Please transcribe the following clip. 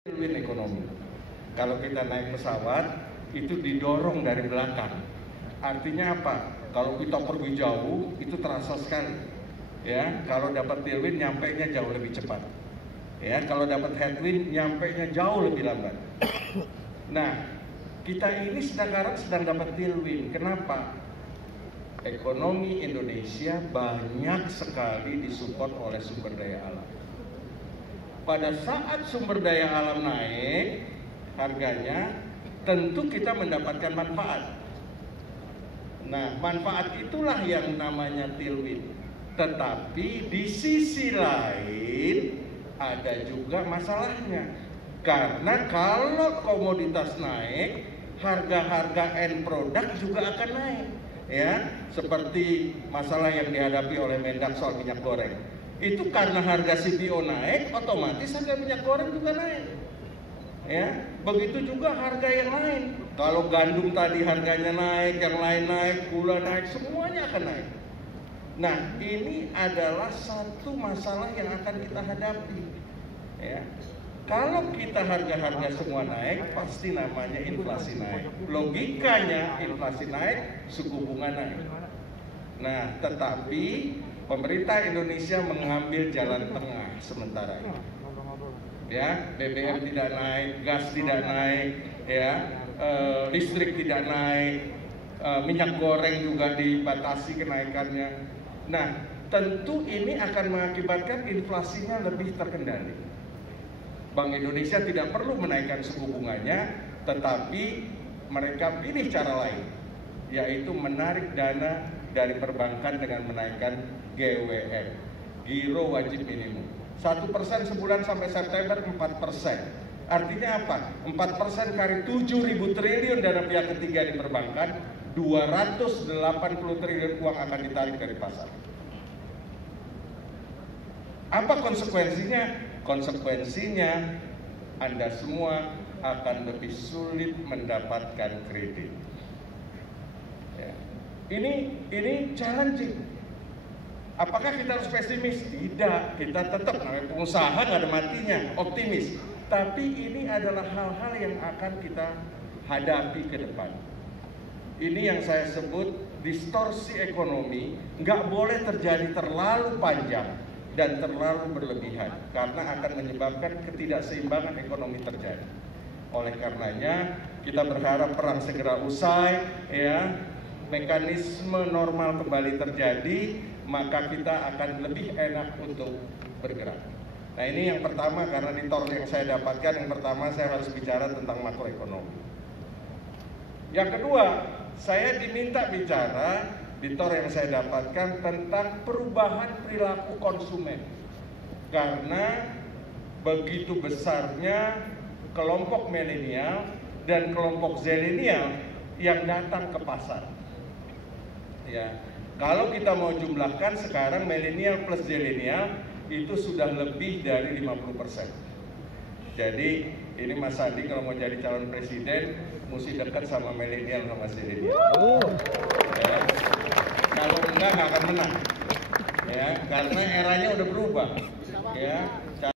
Tailwind ekonomi. Kalau kita naik pesawat itu didorong dari belakang. Artinya apa? Kalau kita pergi jauh itu terasa sekali. Ya, kalau dapat tailwind nyampainya jauh lebih cepat. Ya, kalau dapat headwind nyampainya jauh lebih lambat. Nah, kita ini sekarang sedang dapat tailwind. Kenapa? Ekonomi Indonesia banyak sekali disupport oleh sumber daya alam. Pada saat sumber daya alam naik harganya, tentu kita mendapatkan manfaat. Nah, manfaat itulah yang namanya tailwind. Tetapi di sisi lain ada juga masalahnya. Karena kalau komoditas naik, harga-harga end product juga akan naik. Ya, seperti masalah yang dihadapi oleh Mendak soal minyak goreng. Itu karena harga CPO naik, otomatis harga minyak goreng juga naik. Ya, begitu juga harga yang lain. Kalau gandum tadi harganya naik, yang lain naik, gula naik, semuanya akan naik. Nah, ini adalah satu masalah yang akan kita hadapi. Ya, kalau kita harga-harga semua naik, pasti namanya inflasi naik. Logikanya inflasi naik, suku bunga naik. Nah, tetapi pemerintah Indonesia mengambil jalan tengah sementara ini. Ya, BBM tidak naik, gas tidak naik, ya, listrik tidak naik, minyak goreng juga dibatasi kenaikannya. Nah, tentu ini akan mengakibatkan inflasinya lebih terkendali. Bank Indonesia tidak perlu menaikkan suku bunganya, tetapi mereka pilih cara lain, yaitu menarik dana dari perbankan dengan menaikkan GWM, giro wajib minimum. 1% sebulan sampai September 4%. Artinya apa? 4% kali 7.000 triliun dana pihak ketiga di perbankan, 280 triliun uang akan ditarik dari pasar. Apa konsekuensinya? Konsekuensinya Anda semua akan lebih sulit mendapatkan kredit. Ya. Ini challenging. Apakah kita harus pesimis? Tidak, kita tetap namanya pengusaha nggak ada matinya, optimis. Tapi ini adalah hal-hal yang akan kita hadapi ke depan. Ini yang saya sebut distorsi ekonomi, nggak boleh terjadi terlalu panjang dan terlalu berlebihan, karena akan menyebabkan ketidakseimbangan ekonomi terjadi. Oleh karenanya, kita berharap perang segera usai, ya, mekanisme normal kembali terjadi, maka kita akan lebih enak untuk bergerak. Nah, ini yang pertama, karena di TOR yang saya dapatkan, yang pertama saya harus bicara tentang makroekonomi. Yang kedua, saya diminta bicara di TOR yang saya dapatkan tentang perubahan perilaku konsumen. Karena begitu besarnya kelompok milenial dan kelompok zilenial yang datang ke pasar. Ya, kalau kita mau jumlahkan sekarang milenial plus zilenial itu sudah lebih dari 50%. Jadi ini Mas Sandi kalau mau jadi calon presiden mesti dekat sama milenial sama zilenial. Ya. Kalau enggak akan menang. Ya, karena eranya udah berubah. Ya.